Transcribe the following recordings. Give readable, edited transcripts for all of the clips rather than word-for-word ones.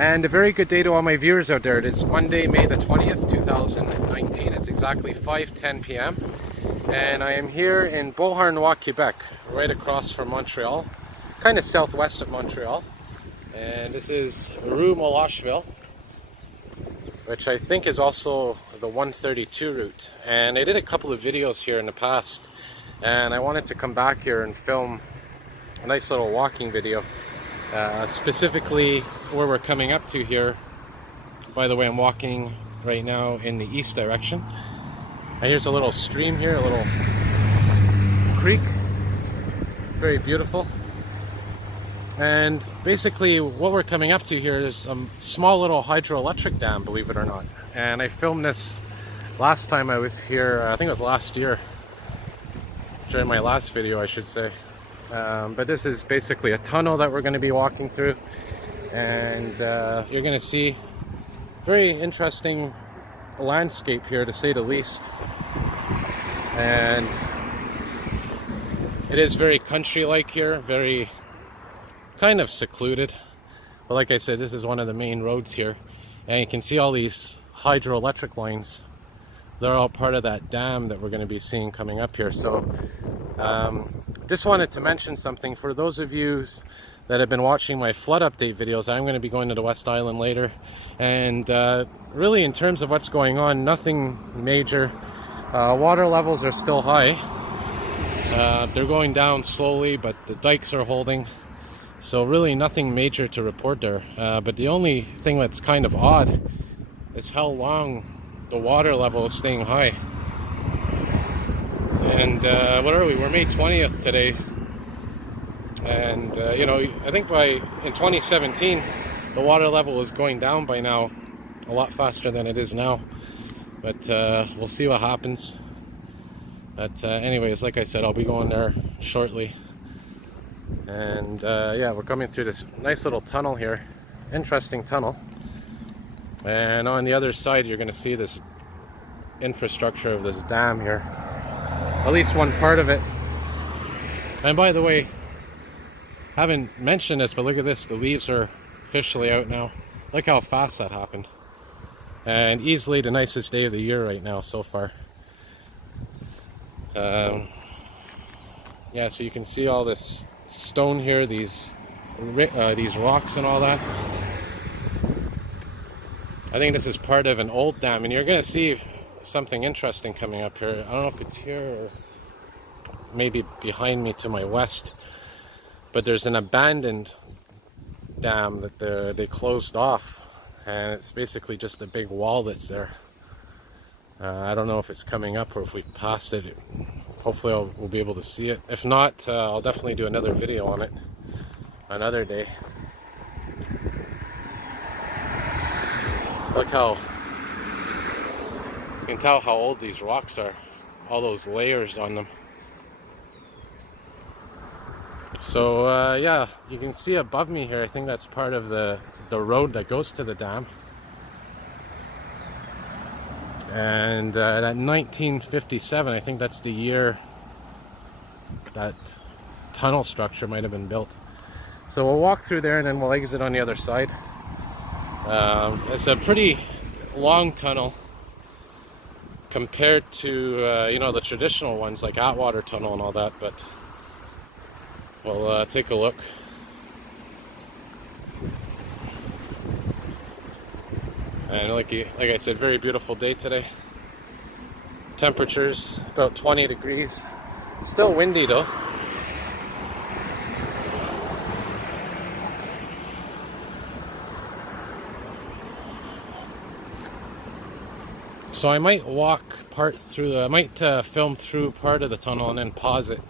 And a very good day to all my viewers out there. It is Monday, May the 20th, 2019. It's exactly 5:10 p.m. and I am here in Beauharnois, Quebec, right across from Montreal, kind of southwest of Montreal. And this is Rue Molacheville, which I think is also the 132 route. And I did a couple of videos here in the past, and I wanted to come back here and film a nice little walking video. Specifically where we're coming up to here. By the way, I'm walking right now in the east direction. And here's a little stream here, a little creek. Very beautiful. And basically what we're coming up to here is a small little hydroelectric dam, believe it or not. And I filmed this last time I was here, I think it was last year, during my last video I should say. But this is basically a tunnel that we're going to be walking through, and you're going to see very interesting landscape here, to say the least. And it is very country-like here, very kind of secluded. But like I said, this is one of the main roads here, and you can see all these hydroelectric lines. They're all part of that dam that we're going to be seeing coming up here. So just wanted to mention something for those of you that have been watching my flood update videos. I'm going to be going to the West Island later, and really in terms of what's going on, nothing major. Water levels are still high. They're going down slowly, but the dikes are holding, so really nothing major to report there. But the only thing that's kind of odd is how long the water level is staying high. And what are we? We're May 20th today, and you know, I think in 2017 the water level was going down by now a lot faster than it is now. But we'll see what happens. But anyways, like I said, I'll be going there shortly. And yeah, we're coming through this nice little tunnel here, interesting tunnel. And on the other side, you're going to see this infrastructure of this dam here. At least one part of it. And by the way, I haven't mentioned this, but look at this. The leaves are officially out now. Look how fast that happened. And easily the nicest day of the year right now so far. Yeah, so you can see all this stone here, these rocks and all that. I think this is part of an old dam, and you're going to see something interesting coming up here. I don't know if it's here or maybe behind me to my west, but there's an abandoned dam that they closed off, and it's basically just a big wall that's there. I don't know if it's coming up or if we passed it. Hopefully we'll be able to see it. If not, I'll definitely do another video on it another day. Look how you can tell how old these rocks are, all those layers on them. So yeah, you can see above me here, I think that's part of the road that goes to the dam. And that 1957, I think that's the year that tunnel structure might have been built. So we'll walk through there and then we'll exit on the other side. It's a pretty long tunnel compared to you know, the traditional ones like Atwater Tunnel and all that, but we'll take a look. And like I said, very beautiful day today. Temperatures about 20 degrees. Still windy though. So I might I might film through part of the tunnel and then pause it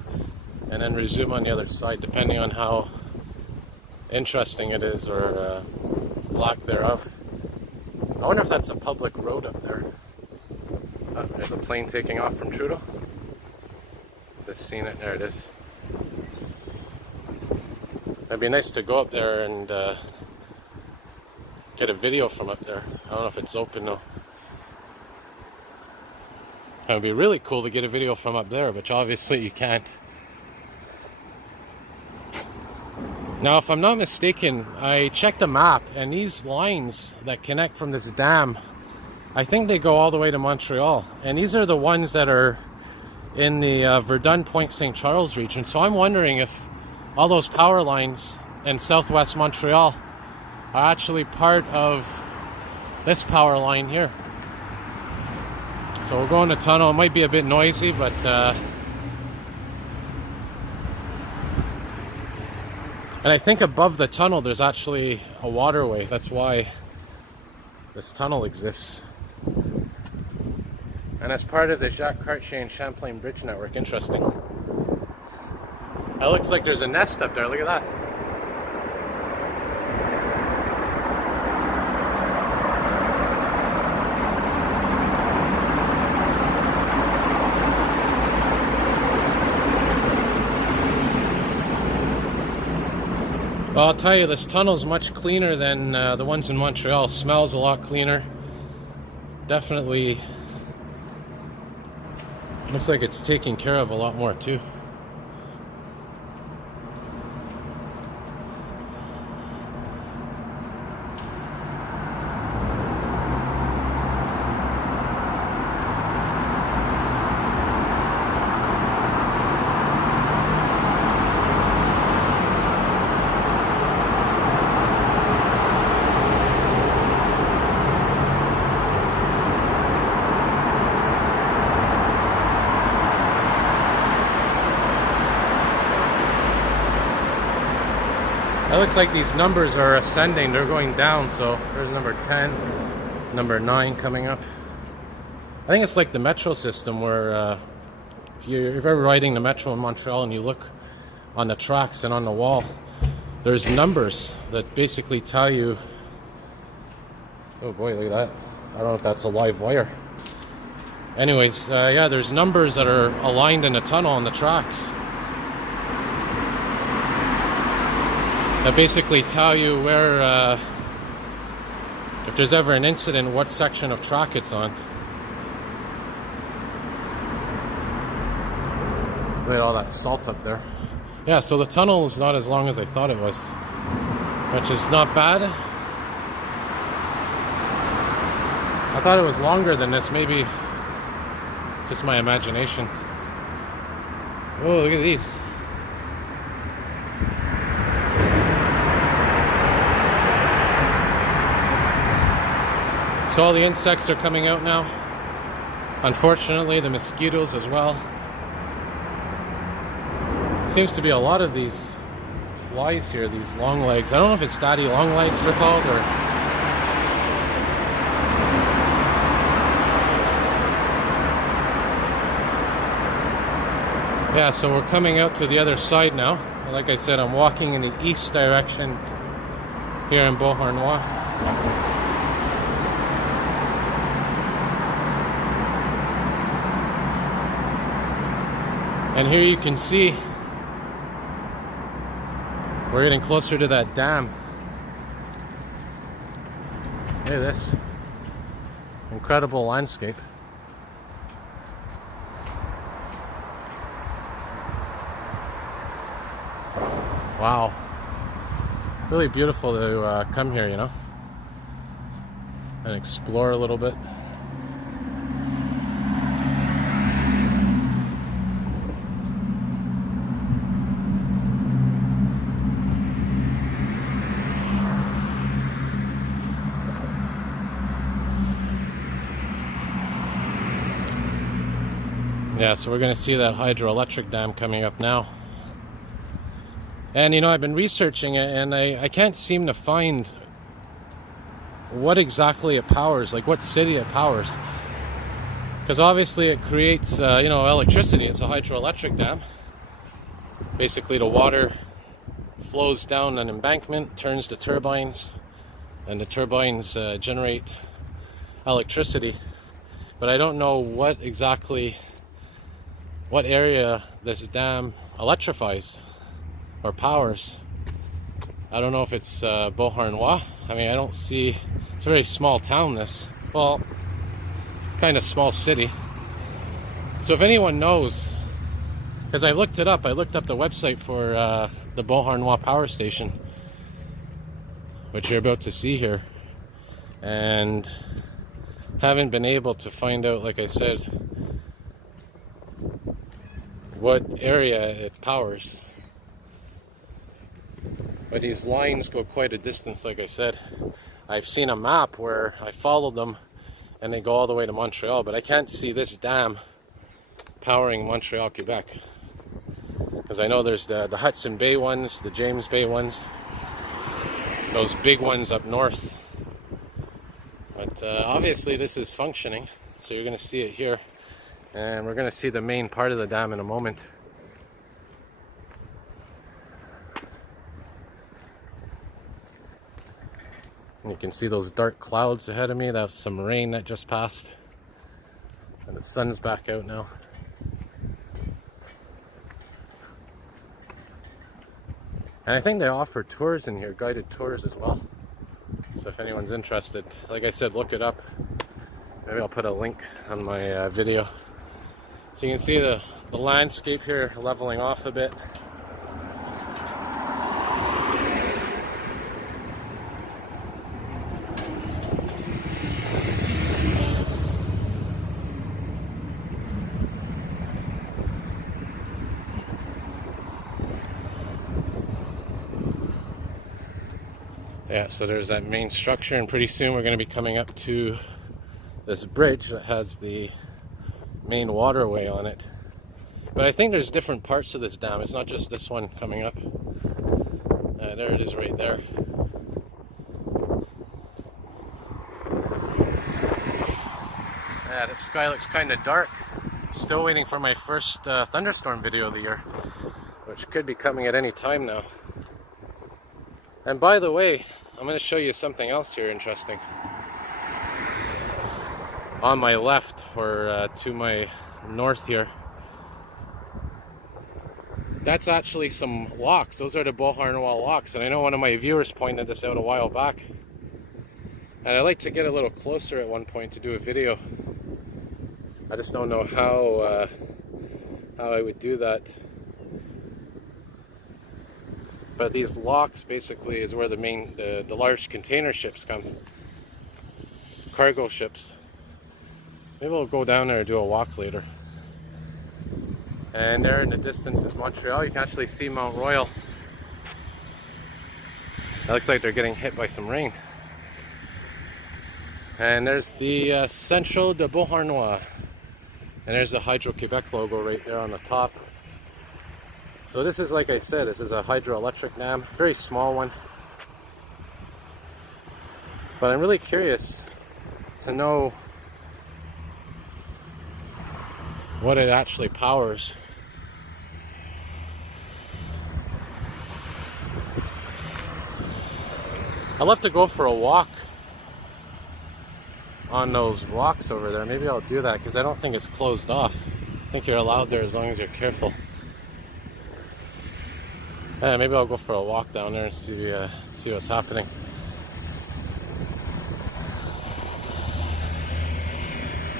and then resume on the other side, depending on how interesting it is or lack thereof. I wonder if that's a public road up there. Oh, there's a plane taking off from Trudeau. Just seen it, there it is. It'd be nice to go up there and get a video from up there. I don't know if it's open though. It would be really cool to get a video from up there, which obviously you can't. Now, if I'm not mistaken, I checked a map, and these lines that connect from this dam, I think they go all the way to Montreal. And these are the ones that are in the Verdun, Point St. Charles region. So I'm wondering if all those power lines in southwest Montreal are actually part of this power line here. So we'll go in the tunnel. It might be a bit noisy, but and I think above the tunnel there's actually a waterway. That's why this tunnel exists. And as part of the Jacques Cartier and Champlain Bridge Network. Interesting. It looks like there's a nest up there. Look at that. Well, I'll tell you, this tunnel is much cleaner than the ones in Montreal. Smells a lot cleaner. Definitely looks like it's taking care of a lot more too. It looks like these numbers are ascending, they're going down, so there's number 10, number 9 coming up. I think it's like the metro system where if you're ever riding the metro in Montreal and you look on the tracks and on the wall, there's numbers that basically tell you, oh boy, look at that. I don't know if that's a live wire. Anyways, yeah, there's numbers that are aligned in the tunnel on the tracks that basically tell you where, if there's ever an incident, what section of track it's on. Look at all that salt up there. Yeah, so the tunnel is not as long as I thought it was, which is not bad. I thought it was longer than this, maybe just my imagination. Oh, look at these. So all the insects are coming out now. Unfortunately, the mosquitoes as well. Seems to be a lot of these flies here, these long legs. I don't know if it's daddy long legs they're called, or yeah, so we're coming out to the other side now. Like I said, I'm walking in the east direction here in Beauharnois. And here you can see we're getting closer to that dam. Look at this incredible landscape. Wow, really beautiful to come here, you know, and explore a little bit. Yeah, so we're going to see that hydroelectric dam coming up now. And you know, I've been researching it, and I can't seem to find what exactly it powers, like what city it powers. Because obviously it creates, you know, electricity. It's a hydroelectric dam. Basically the water flows down an embankment, turns to turbines, and the turbines generate electricity. But I don't know what area this dam electrifies or powers. I don't know if it's Beauharnois. I mean, I don't see, it's a very small town, this. Well, kind of small city. So if anyone knows, because I looked it up, I looked up the website for the the Beauharnois power station, which you're about to see here, and haven't been able to find out, like I said, what area it powers. But these lines go quite a distance, like I said. I've seen a map where I followed them and they go all the way to Montreal, but I can't see this dam powering Montreal, Quebec. Because I know there's the Hudson Bay ones, the James Bay ones, those big ones up north. But obviously this is functioning, so you're going to see it here. And we're going to see the main part of the dam in a moment. And you can see those dark clouds ahead of me. That's some rain that just passed. And the sun's back out now. And I think they offer tours in here, guided tours as well. So if anyone's interested, like I said, look it up. Maybe I'll put a link on my video. So you can see the landscape here leveling off a bit. Yeah, so there's that main structure, and pretty soon we're going to be coming up to this bridge that has the main waterway on it. But I think there's different parts of this dam. It's not just this one coming up. There it is right there. Yeah, the sky looks kind of dark. Still waiting for my first thunderstorm video of the year, which could be coming at any time now. And by the way, I'm going to show you something else here interesting. On my left, or to my north here, that's actually some locks. Those are the Beauharnois locks, and I know one of my viewers pointed this out a while back. And I'd like to get a little closer at one point to do a video. I just don't know how I would do that. But these locks basically is where the large container ships come, cargo ships. Maybe we'll go down there and do a walk later. And there in the distance is Montreal. You can actually see Mount Royal. It looks like they're getting hit by some rain. And there's the Central de Beauharnois. And there's the Hydroelectric logo right there on the top. So this is, like I said, this is a hydroelectric dam, very small one. But I'm really curious to know what it actually powers. I'd love to go for a walk on those rocks over there. Maybe I'll do that because I don't think it's closed off. I think you're allowed there as long as you're careful. Yeah, maybe I'll go for a walk down there and see what's happening.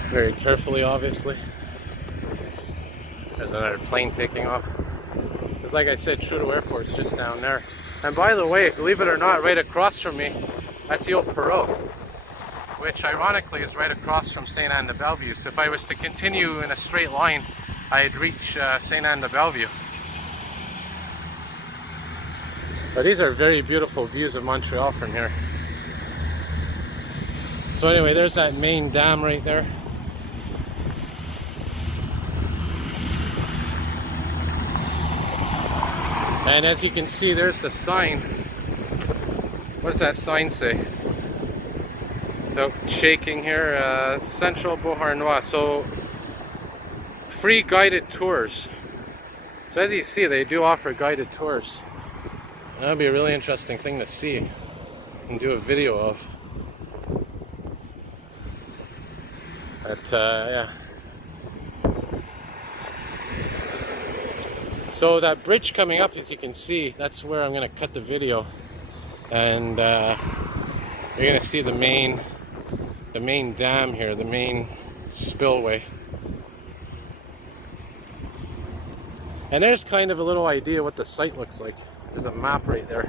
Very carefully, obviously. There's another plane taking off. It's like I said, Trudeau Airport's just down there. And by the way, believe it or not, right across from me, that's the old Perot, which ironically is right across from Saint Anne de Bellevue. So if I was to continue in a straight line, I'd reach Saint Anne de Bellevue. But these are very beautiful views of Montreal from here. So anyway, there's that main dam right there. And as you can see, there's the sign. What does that sign say? Without shaking here, Central Beauharnois. So, free guided tours. So as you see, they do offer guided tours. That would be a really interesting thing to see and do a video of. But yeah. So that bridge coming up, as you can see, that's where I'm going to cut the video, and you're going to see the main dam here, the main spillway. And there's kind of a little idea what the site looks like. There's a map right there.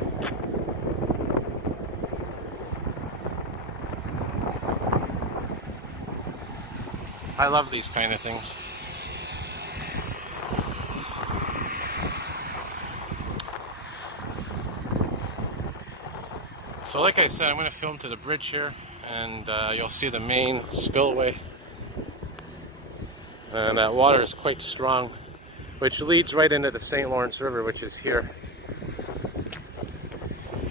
I love these kind of things. So like I said, I'm going to film to the bridge here, and you'll see the main spillway. And that water is quite strong, which leads right into the St. Lawrence River, which is here.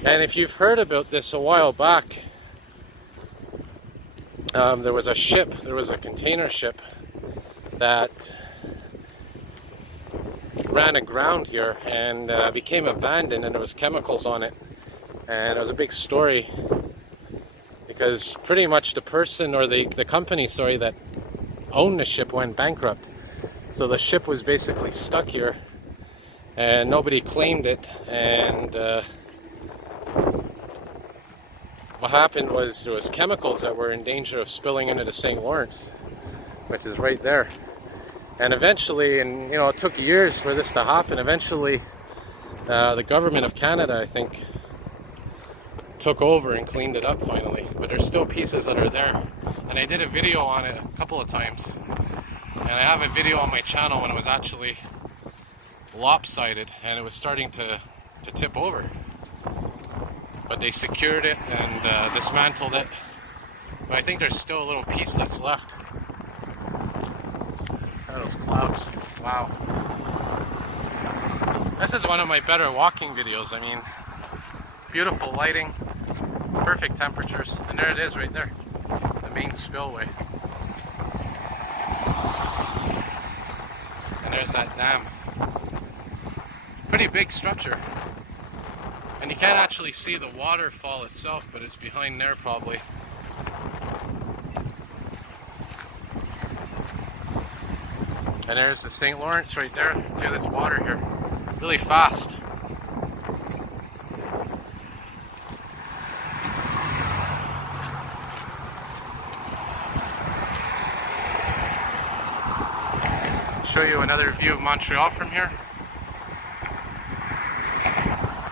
And if you've heard about this a while back, there was a container ship that ran aground here and became abandoned, and there was chemicals on it. And it was a big story because pretty much the person, or the company, sorry, that owned the ship went bankrupt. So the ship was basically stuck here and nobody claimed it. And what happened was there was chemicals that were in danger of spilling into the St. Lawrence, which is right there. And eventually, and it took years for this to happen, eventually the government of Canada, I think, took over and cleaned it up finally. But there's still pieces that are there. And I did a video on it a couple of times. And I have a video on my channel when it was actually lopsided and it was starting to tip over. But they secured it and dismantled it. But I think there's still a little piece that's left. Look at those clouds. Wow. This is one of my better walking videos. I mean, beautiful lighting, perfect temperatures, and there it is right there, the main spillway. And there's that dam. Pretty big structure. And you can't actually see the waterfall itself, but it's behind there probably. And there's the St. Lawrence right there. Look at this water here. Really fast. Show you another view of Montreal from here.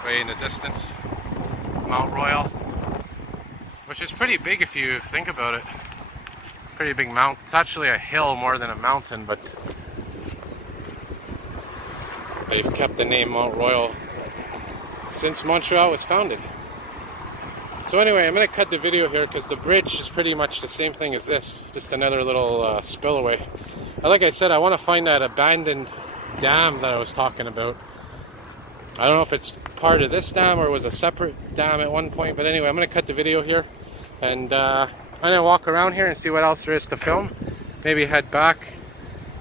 Way in the distance, Mount Royal, which is pretty big if you think about it. Pretty big mountain. It's actually a hill more than a mountain, but they've kept the name Mount Royal since Montreal was founded. So anyway, I'm going to cut the video here because the bridge is pretty much the same thing as this, just another little spillway. Like I said, I want to find that abandoned dam that I was talking about. I don't know if it's part of this dam or it was a separate dam at one point, but anyway, I'm going to cut the video here, and I'm going to walk around here and see what else there is to film. Maybe head back,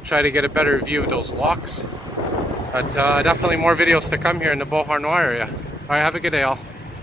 try to get a better view of those locks. But definitely more videos to come here in the Beauharnois area. Alright, have a good day all.